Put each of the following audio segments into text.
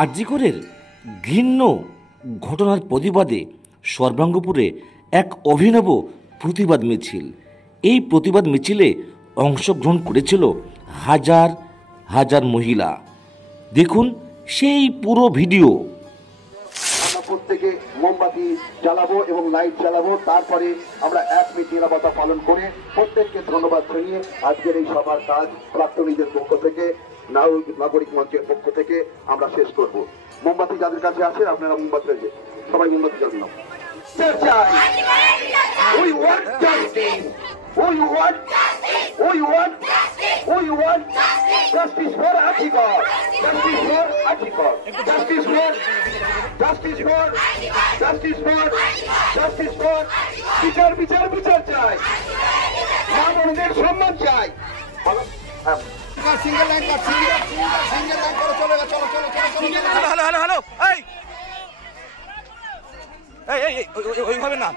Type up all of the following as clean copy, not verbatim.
আরজিকরের ঘৃণ্য ঘটনার প্রতিবাদে সর্বাঙ্গপুরে এক অভিনব প্রতিবাদ মিছিল। এই প্রতিবাদ মিছিলে অংশগ্রহণ করেছিল হাজার হাজার মহিলা। দেখুন সেই পুরো ভিডিও। প্রত্যেকে মোমবাতি জ্বালাবো এবং লাইট জ্বালাবো, তারপরে আমরা 1 মিনিট নিরাপত্তা পালন করে প্রত্যেককে ধন্যবাদ জানিয়ে আজকের এই সভার কাজ প্রাক্তনীদের পক্ষ থেকে, নাগরিক মঞ্চের পক্ষ থেকে আমরা শেষ করব। মোমবাতি যাদের কাছে আছে আপনারা মোমবাতি রয়েছে, সবাই মোমবাতি জ্বালানো। Justice for Arjikar. Justice for Arjikar. Justice for. Justice for. Justice for. Justice for. বিচার বিচার বিচার চাই, মা বোনদের সম্মান চাই। Single line cut, single line করো, চলো চলো চলো চলো। হ্যালো হ্যালো হ্যালো, এই ওইভাবে না,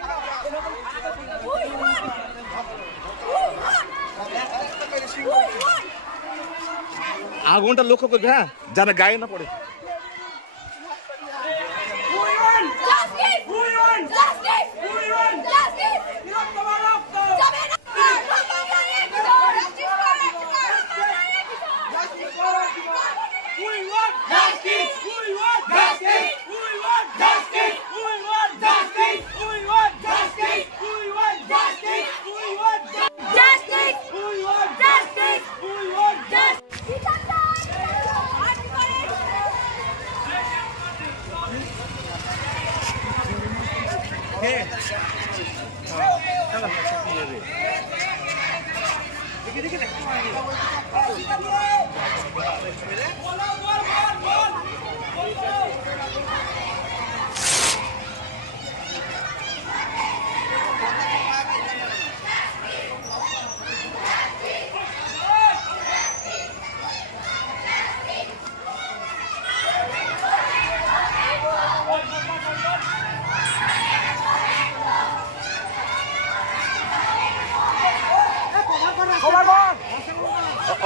আগুনটা লক্ষ্য করবে, হ্যাঁ, যেন গায়ে না পড়ে।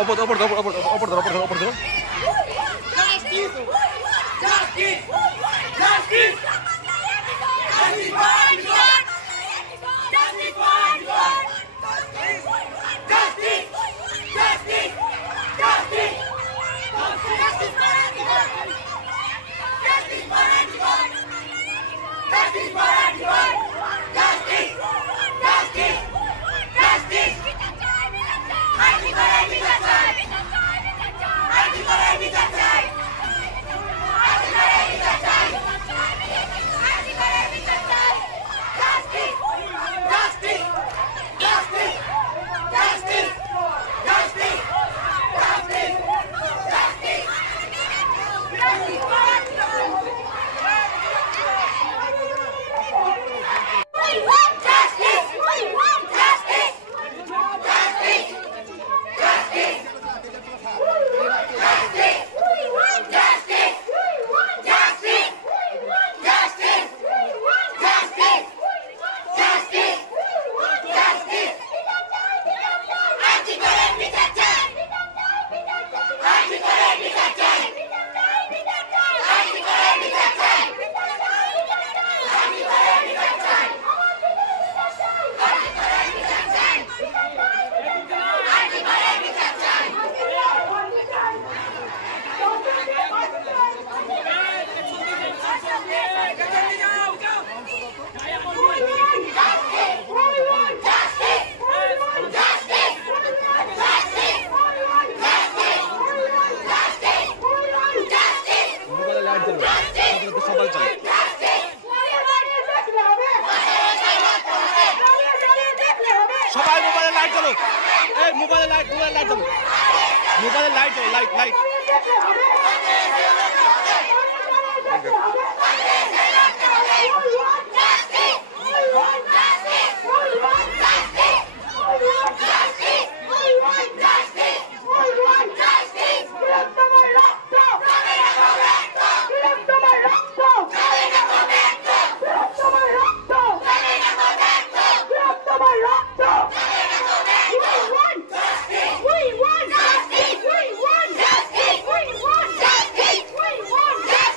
ওপর সবাই মোবাইলে লাইট জ্বালো, এই মোবাইলে লাইট জ্বালো, মোবাইলে লাইট জ্বালো, light We want justice! We want justice! We want justice! We want justice!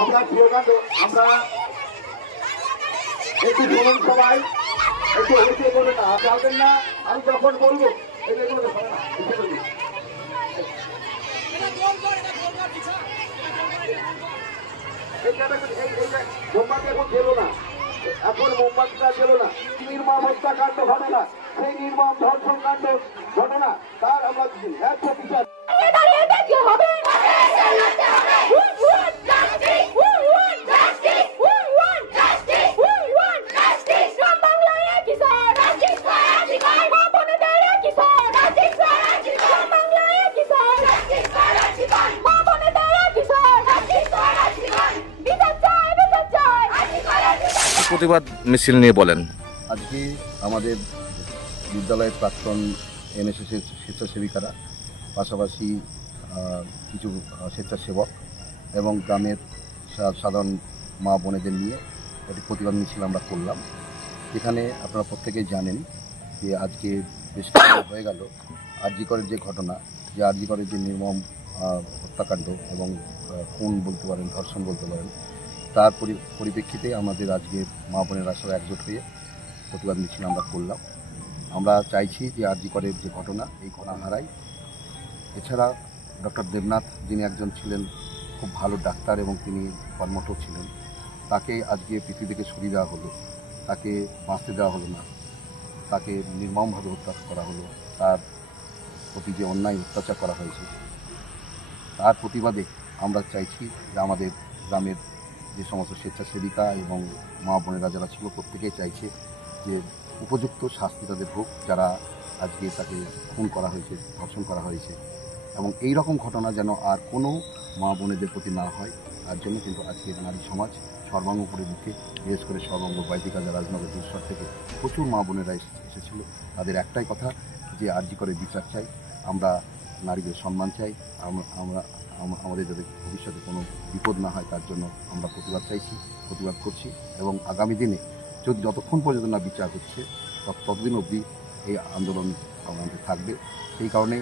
আমরা স্লোগান আমরা একটু শুনুন সবাই, একটু হইতে করবে না, যাবেন না, আমি যখন বলবো মোমবাতি এখন ছিল না, এখন মোমবাতিটা ছিল না, নির্মম হত্যাকাণ্ড ঘটনা, সেই নির্মম ধর্ষণ কাণ্ড ঘটনা তার আমরা এক বিচার প্রতিবাদ মিছিল নিয়ে বলেন। আজকে আমাদের বিদ্যালয়ের প্রাক্তন এনএসএসের স্বেচ্ছাসেবিকারা, পাশাপাশি কিছু স্বেচ্ছাসেবক এবং গ্রামের সাধারণ মা বোনেদের নিয়ে একটি প্রতিবাদ মিছিল আমরা করলাম। এখানে আপনারা প্রত্যেকেই জানেন যে আজকে বেশ কিছু হয়ে গেল আরজি করের যে ঘটনা, যে আরজি করের যে নির্মম হত্যাকাণ্ড এবং খুন বলতে পারেন, ধর্ষণ বলতে পারেন, তার পরিপ্রেক্ষিতে আমাদের আজকে মা বোনেরা সব একজোট হয়ে প্রতিবাদ মিছিল আমরা করলাম। আমরা চাইছি যে আরজি করের যে ঘটনা, এই ঘটনা হারাই। এছাড়া ডক্টর দেবনাথ, যিনি একজন ছিলেন খুব ভালো ডাক্তার এবং তিনি কর্মঠ ছিলেন, তাকে আজকে পৃথিবী থেকে সরিয়ে দেওয়া হলো, তাকে বাঁচতে দেওয়া হলো না, তাকে নির্মমভাবে হত্যা করা হলো, তার প্রতি যে অন্যায় অত্যাচার করা হয়েছে তার প্রতিবাদে আমরা চাইছি যে আমাদের গ্রামের যে সমস্ত স্বেচ্ছাসেবিকা এবং মা বোনেরা যারা ছিল প্রত্যেকেই চাইছে যে উপযুক্ত শাস্তি তাদের হোক, যারা আজকে তাকে খুন করা হয়েছে, ধর্ষণ করা হয়েছে, এবং এই রকম ঘটনা যেন আর কোনো মা বোনেদের প্রতি না হয় তার জন্য কিন্তু আজকের নারী সমাজ সর্বাঙ্গপুরের বুকে, বিশেষ করে সর্বাঙ্গ বাইদিকা রাজনগর দুঃসর থেকে প্রচুর মা বোনেরা এসেছিল। তাদের একটাই কথা যে আরজি করে বিচার চাই, আমরা নারীদের সম্মান চাই, আমরা আমাদের যাতে ভবিষ্যতে কোনো বিপদ না হয় তার জন্য আমরা প্রতিবাদ চাইছি, প্রতিবাদ করছি। এবং আগামী দিনে যতক্ষণ পর্যন্ত না বিচার হচ্ছে ততদিন অবধি এই আন্দোলন আমাদের থাকবে। সেই কারণে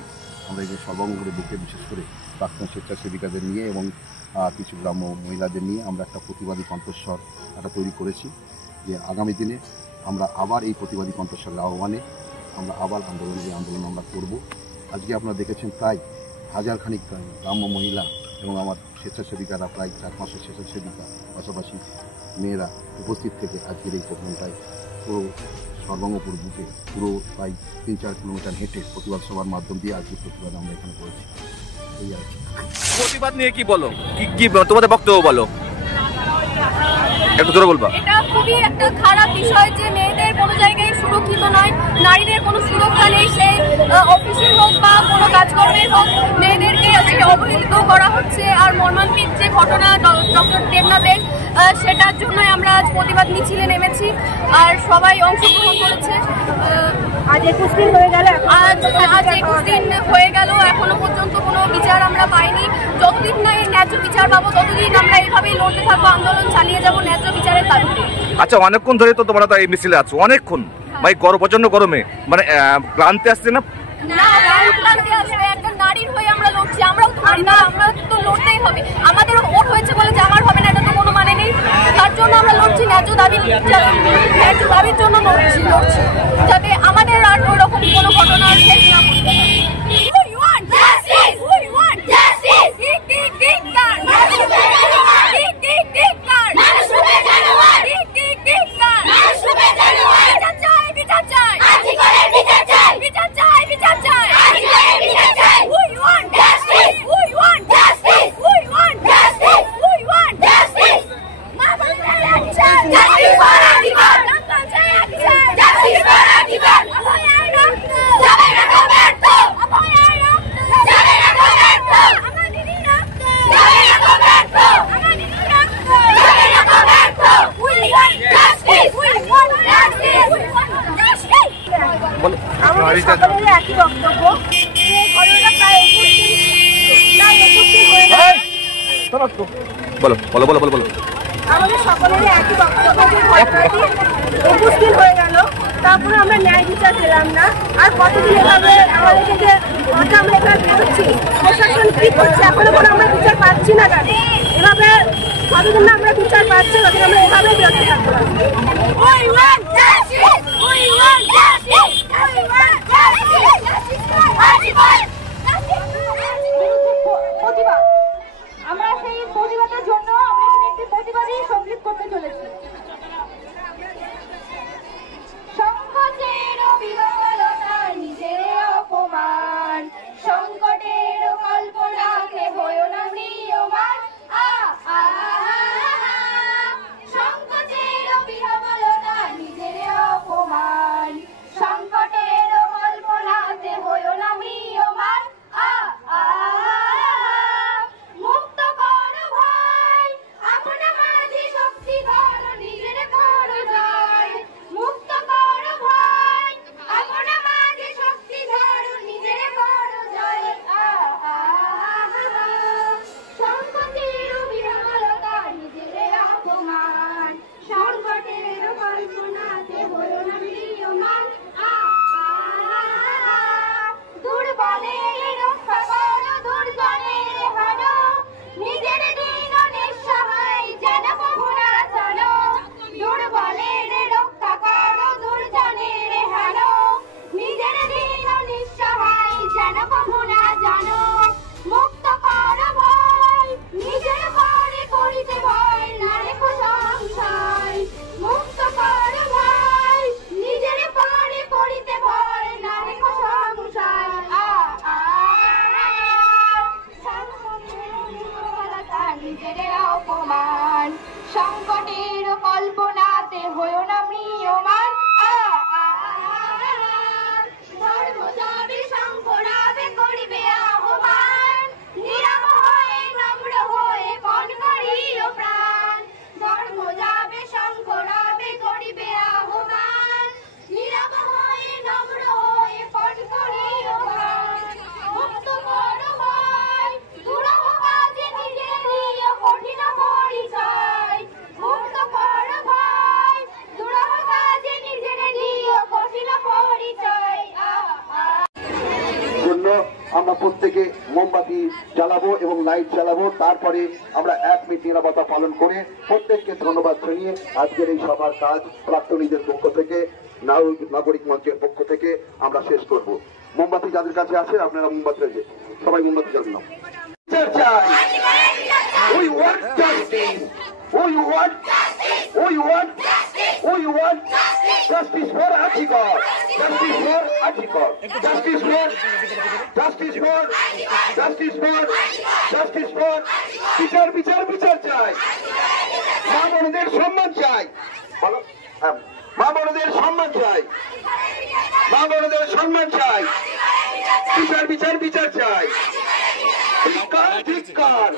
আমরা এই যে সর্বাঙ্গপুরের বুকে বিশেষ করে প্রাক্তন স্বেচ্ছাসেবিকাদের নিয়ে এবং কিছু গ্রাম্য মহিলাদের নিয়ে আমরা একটা প্রতিবাদী কণ্ঠস্বর তৈরি করেছি, যে আগামী দিনে আমরা আবার এই প্রতিবাদী কণ্ঠস্বরের আহ্বানে আমরা আবার আন্দোলন আমরা করব। আজকে আপনারা দেখেছেন প্রায় হাজারখানিক গ্রাম্য মহিলা এবং আমার স্বেচ্ছাসেবিকারা, প্রায় 4-500 স্বেচ্ছাসেবিকা, পাশাপাশি মেয়েরা উপস্থিত থেকে আজকের এই প্রোগ্রামটায় পুরো সর্বাঙ্গপুর বুকে পুরো প্রায় 3-4 কিলোমিটার হেঁটে প্রতিবাদ সভার মাধ্যম দিয়ে আজকের প্রতিবাদ আমরা এখানে করেছি। এই আর কি। প্রতিবাদ নিয়ে কি বলো, কি তোমাদের বক্তব্য বলো? একটু জোরে বলবা। এটা খুবই একটা খারাপ বিষয় যে মেয়েদের কোনো জায়গায় সুরক্ষিত নয়, নারীদের কোনো সুরক্ষা নেই। সেই অফিসের হোক বা কোনো কাজকর্মের হোক, মেয়েদেরকে আজকে অবহেলিত করা হচ্ছে। আর মর্মান্তিক যে ঘটনা ডক্টর দেবনাথের, সেটার জন্যই আমরা আজ প্রতিবাদ মিছিলে নেমেছি আর সবাই অংশগ্রহণ করেছে। আজ 21 দিন হয়ে গেল, আজ 21 দিন হয়ে গেল, এখনো পর্যন্ত কোনো বিচার আমরা পাইনি। যতদিন না এর ন্যায্য বিচার পাবো ততদিন আমরা এইভাবেই লড়তে থাকবো, আন্দোলন চালিয়ে যাবো ন্যায্য বিচারের দাবিতে। আচ্ছা, অনেকক্ষণ ধরে তো তোমরা তো এই মিছিলে আছো, অনেকক্ষণ ভাই, প্রচন্ড গরমে মানে ক্লান্তি আসছে না? না, ক্লান্তি আসবে, একটা নারীর হয়ে আমরা লড়ছি। আমরাও তো নারী, না আমরা তো লড়তেই হবে। আমাদেরও ভোট হয়েছে বলে যে আমার হবে না, এটা তো কোনো মানে নেই। তার জন্য আমরা লড়ছি, ন্যায্য দাবির জন্য লড়ছি, যাতে আমাদের আর ওরকম কোনো ঘটনা শেষ না করতে হয়। একই বক্তব্য, আমাদের সকলেরই একই বক্তব্য। 21 দিন হয়ে গেল, তারপরে আমরা ন্যায় বিচার পেলাম না। আর কতদিন এভাবে আমাদেরকে যে আমরা এখানে বেরোচ্ছি, প্রশাসন কি করছে, এখনো কোনো আমরা বিচার পাচ্ছি না। কেন এভাবে কতদিন না আমরা বিচার পাচ্ছি, তখন আমরা এভাবে বেরোতে থাকবো। আমরা সেই প্রতিবাদের জন্য আমরা এখানে একটি প্রতিবাদী সঙ্গীত করতে চলেছি। সংকটের বিহ্বলতা, নিজের অপমান, সংকটের কল্পনাকে হয়ো না ম্রিয়মান। সংকটের বিহ্বলতা, নিজের অপমান, সংকটের কল্পনাতে হয়ো না ম্রিয়মান। মুক্ত করো ভাই আপনা মাঝে শক্তি করো, নিজের করো জয়। মুক্ত করো ভাই আপনা মাঝে শক্তি ধরো, নিজের করো জয়। সংকটের বিহ্বলতা, নিজের অপমান, সংকটের কল্পনাতে হয়ো না ম্রিয়মান। দুর্বলের রক্ষা করো, দুর্জনের হারো, নিজের দিন নিঃসহায় যেন কভু না চলো। দুর্বলের রক্ষা করো, দুর্জনের হারো, নিজের দিন নিঃসহায় যেন কভু না জানো। মুক্ত করো ভয়, নিজের ঘরে করিতে ভয়, না রেখো সংশয়। মুক্ত করো ভয়, নিজের পরে করিতে ভয়, না রেখো সংশয়। নিজের অপমান, সংকটের কল্পনাতে হয়ো না ম্রিয়মান। ধর্ম যাবে শঙ্করাবে করিবে আহ্বান, নিরম হয়ে নম্র হয়ে পণ করিও প্রাণ। ধর্ম যাবে শঙ্করাবে করিবে আহ্বান, নিরম হয়ে নম্র হয়ে পণ করিও প্রাণ। মুক্ত করো ভয়, দুরূহ কাজে নিজে নিয়ে কঠিন পরিচয়। মুক্ত করো ভয়, দুরূহ কাজে নিজের নিয়ে কঠিন পরিচয়। জন্য আমরা প্রত্যেকে মোমবাতি জ্বালাবো এবং লাইট জ্বালাবো। তারপরে আমরা 1 মিনিট নীরবতা পালন করে প্রত্যেককে ধন্যবাদ জানিয়ে আজকের এই সভার কাজ প্রাক্তনীদের পক্ষ থেকে, নাগরিক মঞ্চের পক্ষ থেকে আমরা শেষ করব। মোমবাতি যাদের কাছে আছে আপনারা মোমবাতি রয়েছে, সবাই মোমবাতি জ্বালানো। We want justice. We want justice for Achikar. Justice for Achikar. Justice for বিচার চাই। মা বোনদের সম্মান চাই, বলো, মা বোনদের সম্মান চাই, মা বোনদের সম্মান চাই, বিচার বিচার বিচার চাই। ধিক্কার ধিক্কার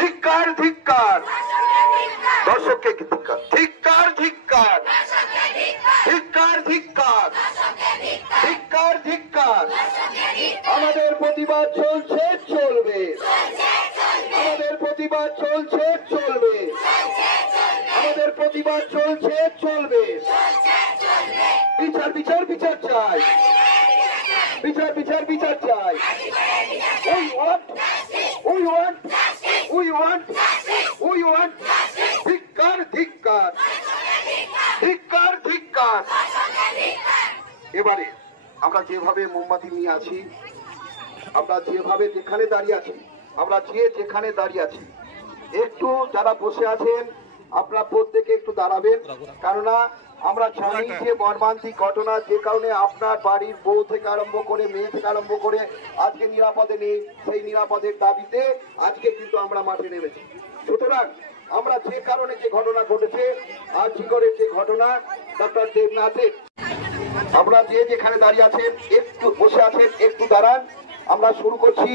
ধিক্কার ধিক্কার, দর্শককে ধিক্কার, ধিক্কার ধিক্কার ধিক্কার ধিক্কার ধিক্কার ধিক্কার। আমাদের প্রতিবাদ চলছে, চলবে, আমাদের প্রতিবাদ চলছে, চলবে, আমাদের প্রতিবাদ চলছে, চলবে। বিচার বিচার বিচার চাই, বিচার বিচার বিচার চাই। We want, we want, we want, we want. ধিক্কার ধিক্কার ধিক্কার ধিক্কার। এবারে আমরা যেভাবে মোমবাতি নিয়ে আছি, আমরা যেভাবে যেখানে দাঁড়িয়ে আছি, আমরা যেখানে দাঁড়িয়ে আছি, একটু যারা বসে আছেন আপনারা প্রত্যেকে একটু দাঁড়াবেন, কেননা আমরা জানি যে মর্মান্তিক ঘটনা, যে কারণে আপনার বাড়ির বউ থেকে আরম্ভ করে, মেয়ে থেকে আরম্ভ করে আজকে নিরাপদে নেই, সেই নিরাপদের দাবিতে আজকে কিন্তু আমরা মাঠে নেমেছি। সুতরাং আমরা যে কারণে যে ঘটনা ঘটেছে, আরজিকরের যে ঘটনা, ডক্টর দেবনাথের, আমরা যেখানে দাঁড়িয়ে আছেন একটু বসে আছেন, একটু দাঁড়ান। আমরা শুরু করছি,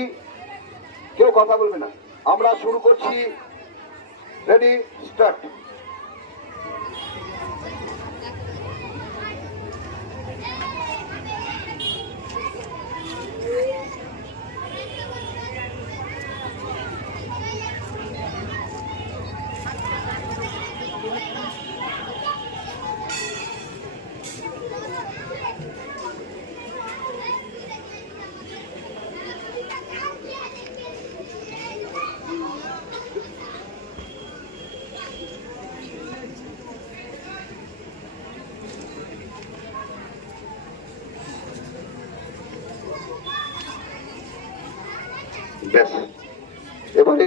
কেউ কথা বলবে না, আমরা শুরু করছি। Ready, start. ব্যাস, এবারে